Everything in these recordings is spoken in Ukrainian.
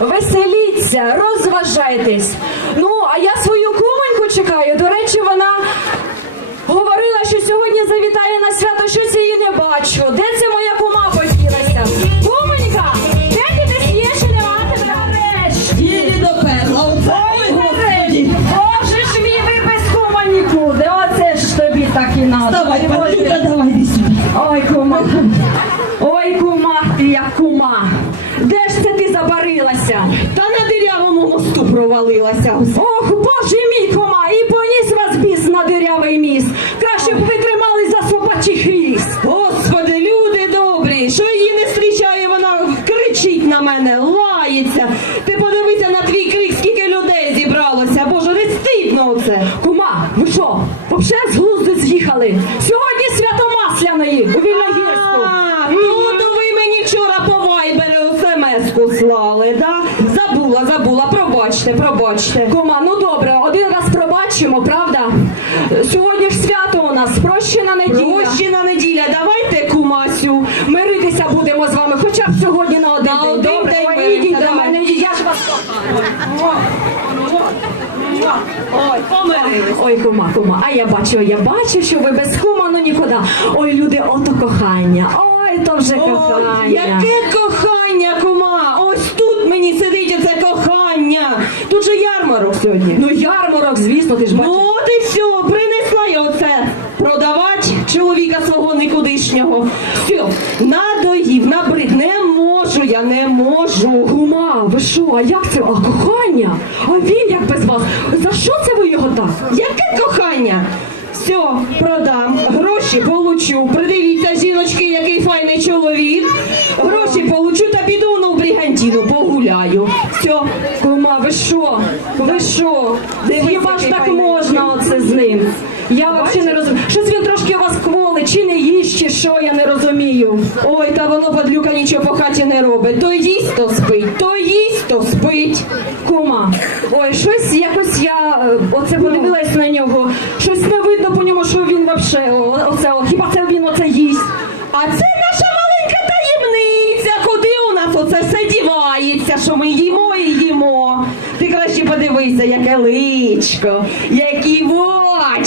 веселіться, розважайтесь. Ну, а я свою кумоньку чекаю. До речі, вона говорила, що сьогодні завітає на свято, щось я її не бачу. Де це моя провалилася. Ох, боже мій кума, і поніс вас біс на дирявий міст. Краще б ви тримали за собачий хвіст. Господи, люди добрі, що її не зустрічає, вона кричить на мене, лається. Ти подивися на твій крик, скільки людей зібралося. Боже, не стидно оце. Кума, ви що, вообще з глузду з'їхали? Сьогодні пробачте. Ну добре, один раз пробачимо, правда? Сьогодні ж свято у нас, прощена неділя. Прощена неділя, давайте кумасю. Миритися будемо з вами, хоча б сьогодні на один На день. один Добре, день ой, миритися, ідіть до давай. мене, я ж вас кохаю. Ой, помирились. Ой, кума, кума, а я бачу, я бачу, що ви без кума, ну нікуди. Ой, люди, ото кохання. Ой, то вже Ой, кохання. яке кохання, кума! Ось тут мені сидить оце кохання. Тут же ярмарок сьогодні. Ну, ярмарок, звісно, ти ж бачиш. Ну от і все, принесла я оце продавати чоловіка свого никудишнього. Все, надоїв, набрид, не можу я, не можу. Кума, ви що, а як це? А кохання? А він як без вас? За що це ви його так? Яке кохання? Все, продам, гроші получу. Придивіться, жіночки, який файний чоловік. Гроші получу та піду ну, в Бригантину, погуляю. Все, Кума, ви що? Ви що? Дивись, Хіба ж який так файний можна оце з ним? Я взагалі не розумію. Щось він трошки вас кволи, чи не їсть, чи що, я не розумію. Ой, та воно падлюка нічого по хаті не робить. То їсть, то спить, то їсть, то спить. Кума, ой, щось якось я е, оце подивилась на нього. Щось не видно по ньому, що він вообще, оце, хіба це він оце їсть? А це наша маленька таємниця. Куди у нас оце все дівається, що ми їмо і їмо. Ти краще подивися, яке личко, які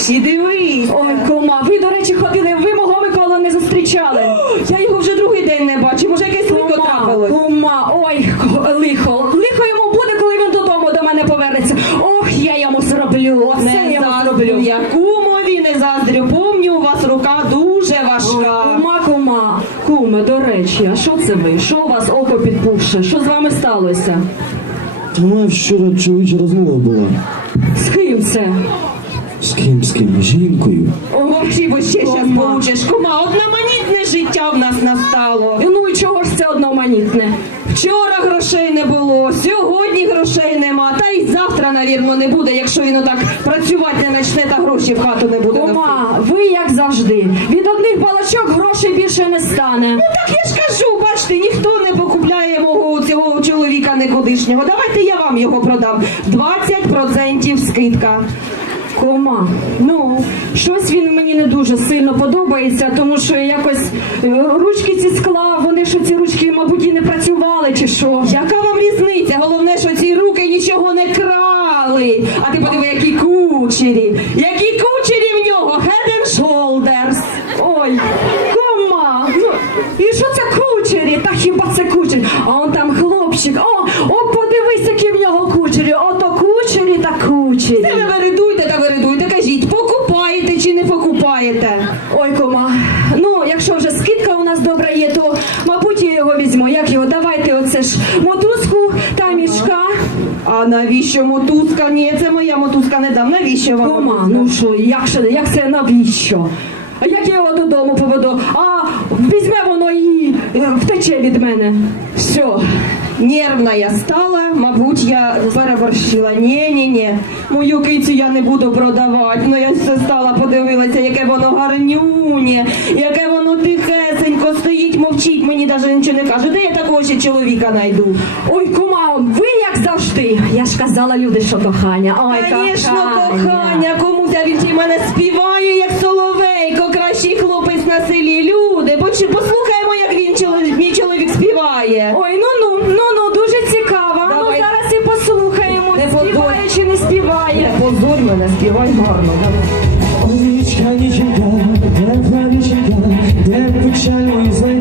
очі, дивись. Ой, кума, ви, до речі, ходили, ви мого Миколу не зустрічали. Я його вже другий день не бачу. Може, якесь лико трапилось. кума, ой, лихо. Лихо йому буде, коли він додому до мене повернеться. Ох, я йому зроблю. Оце Не я йому зроблю. я кумові не заздрю. Помню, у вас рука дуже важка. Кума, кума, куме, до речі, а що це ви? Що у вас око підпухше? Що з вами сталося? У мене вчора чоловіча розмова була. З ким це? З ким, з ким? З жінкою. О, мовчи, бо ще щас Кума. получиш. Кума, одноманітне життя в нас настало. Ну і чого ж це одноманітне? Вчора грошей не було, сьогодні грошей нема, та й завтра, навірно, не буде, якщо він отак працювати не почне та гроші в хату не буде. Кума, ви як завжди. Від одних балачок грошей більше не стане. Ну так я ж кажу, бачите, ніхто не покупляє мого цього чоловіка никудишнього. Давайте я вам його продам. 20% скидка. Кума, ну щось він мені не дуже сильно подобається, тому що якось е, ручки ці скла, вони що ці ручки, мабуть, і не працювали, чи що. Яка вам різниця? Головне, що ці руки нічого не крали. А ти подиви, які кучері. Які кучері в нього? Head and shoulders. Ой, кума, ну і що це кучері? Та хіба це кучері? А он там хлопчик. О, о, мабуть я його візьму. Як його? Давайте оце ж мотузку та мішка. А навіщо мотузка? Ні, це моя мотузка не дам. Навіщо вам? Мотузка? ну що, як, ще- як це навіщо? А як я його додому поведу? А візьме воно і е, втече від мене. Все, нервна я стала, мабуть, я переборщила. Ні, ні, ні. Мою кицю я не буду продавати. Ну я все стала, подивилася, яке воно гарнюнє, яке воно тихесенько стоїть, мовчить, мені навіть нічого не каже. Де я такого ще чоловіка знайду? Ой, кума, ви як завжди. Я ж казала люди, що кохання. Ой, Звісно, кохання, комусь а він мене співає, як соловейко, кращий хлопець на селі. Люди, бо послухаємо, як він чоловік, мій чоловік співає. Ой, ну ну, ну ну дуже цікаво. Ну, давай. Ну зараз і послухаємо. Не співає позор. чи не співає. Не позорь мене, співай гарно. Давай де печаль мою знайти?